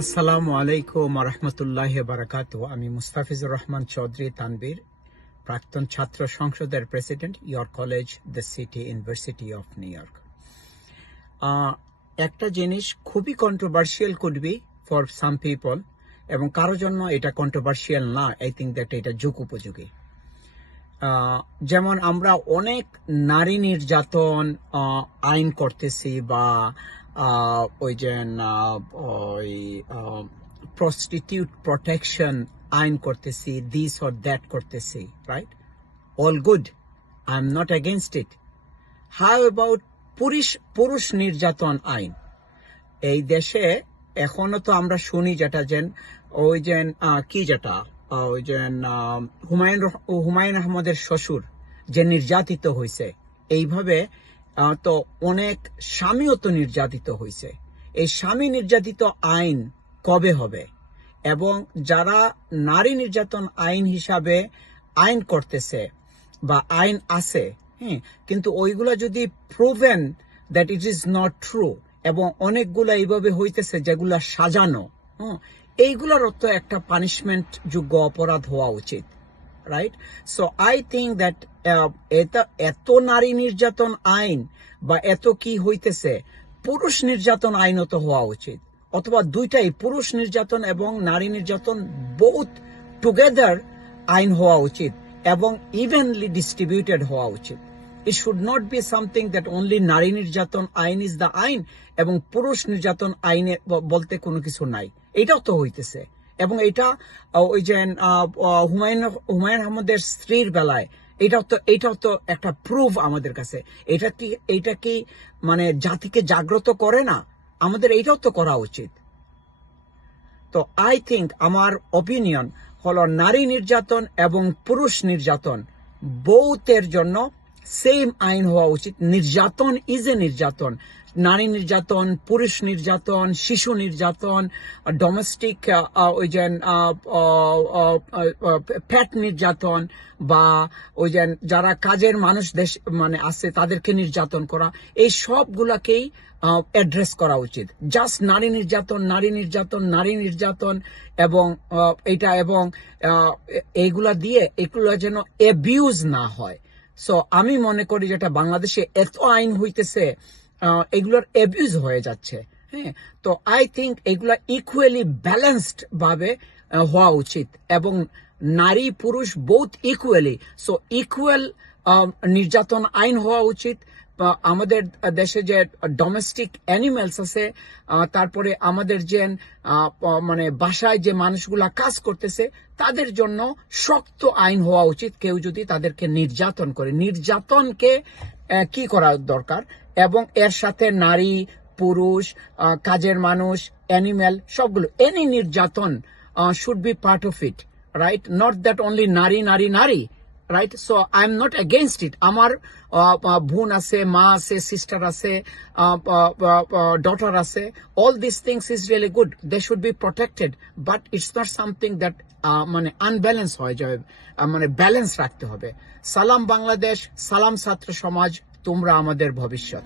আসসালামু আলাইকুম ওয়া রাহমাতুল্লাহি ওয়া বারাকাতুহু। আমি মুস্তাফিজুর রহমান চৌধুরী তানভীর, প্রাক্তন ছাত্র সংসদের president, York college, the city university of new York. একটা জিনিস খুবই controversial could be for some people, এবং কারোর জন্য এটা কন্ট্রোভার্সিয়াল না। আই থিঙ্ক দ্যাট এটা যুগ উপযোগী। যেমন আমরা অনেক নারী নির্যাতন আইন করতেছি, বা ওই যে ওই প্রস্টিটিউট প্রোটেকশন আইন করতেছি, দিস অর দ্যাট করতেছি, right? All good, I am not against it. How about পুরুষ নির্যাতন আইন? এই দেশে এখনো তো আমরা শুনি যেটা যেন ওই যে কি যেটা ওই যে হুমায়ুন আহমদের শ্বশুর যে নির্যাতিত হয়েছে, এইভাবে তো অনেক স্বামীও তো নির্যাতিত হয়েছে। এই স্বামী নির্যাতিত আইন কবে হবে? এবং যারা নারী নির্যাতন আইন হিসাবে আইন করতেছে বা আইন আছে, কিন্তু ওইগুলা যদি proven that it is not true, এবং অনেকগুলা এইভাবে হইতেছে যেগুলা সাজানো, এইগুলোর তো একটা পানিশমেন্ট যোগ্য অপরাধ হওয়া উচিত, right? So I think that এত নারী নির্যাতন আইন বা এত কি হইতেছে, পুরুষ নির্যাতন আইনও তো হওয়া উচিত, অথবা দুইটাই, পুরুষ নির্যাতন এবং নারী নির্যাতন বোথ টুগেদার আইন হওয়া উচিত, এবং ইভেনলি ডিস্ট্রিবিউটেড হওয়া উচিত। It should not be something that only নারী নির্যাতন আইন is the আইন এবং পুরুষ নির্যাতন আইনে বলতে কোনো কিছু নাই। এটাও তো হইতেছে, এবং এটা ওই যে হুমায়ুন আহমদের স্ত্রীর বেলায় এটাও তো একটা প্রুফ আমাদের কাছে। এটা কি মানে জাতিকে জাগ্রত করে না? আমাদের এটাও তো করা উচিত। তো আই থিঙ্ক, আমার অপিনিয়ন হলো, নারী নির্যাতন এবং পুরুষ নির্যাতন বোথের জন্য সেম আইন হওয়া উচিত। নির্যাতন ইজ এ নির্যাতন। নারী নির্যাতন, পুরুষ নির্যাতন, শিশু নির্যাতন, ডোমেস্টিক ওই যে পেট নির্যাতন, বা ওই যে যারা কাজের মানুষ দেশ মানে আছে তাদেরকে নির্যাতন করা, এই সবগুলাকেই অ্যাড্রেস করা উচিত। জাস্ট নারী নির্যাতন এবং এইটা, এবং এইগুলা দিয়ে এগুলো যেন অ্যাবিউজ না হয়। সো আমি মনে করি যেটা বাংলাদেশে এত আইন হইতেছে, এগুলোর অ্যাবিউজ হয়ে যাচ্ছে। তো আই থিঙ্ক এগুলা ইকুয়ালি ব্যালেন্সড ভাবে হওয়া উচিত, এবং নারী পুরুষ বোথ ইকুয়ালি। সো ইকুয়াল নির্যাতন আইন হওয়া উচিত। আমাদের দেশে যে ডোমেস্টিক অ্যানিমেলস আছে, তারপরে আমাদের যে মানে বাসায় যে মানুষগুলা কাজ করতেছে, তাদের জন্য শক্ত আইন হওয়া উচিত। কেউ যদি তাদেরকে নির্যাতন করে, নির্যাতনকে কি করা দরকার, এবং এর সাথে নারী পুরুষ, কাজের মানুষ, অ্যানিমেল, সবগুলো, এনি নির্যাতন should be part of it, right? Not that only নারী, right? So I am not against it. আমার বোন আছে, মা আছে, সিস্টার আছে, ডটার আছে, all this things is really good, they should be protected, but it's not something that মানে unbalance হয়ে যাবে, মানে ব্যালেন্স রাখতে হবে। সালাম বাংলাদেশ, সালাম ছাত্র সমাজ, তোমরা আমাদের ভবিষ্যৎ।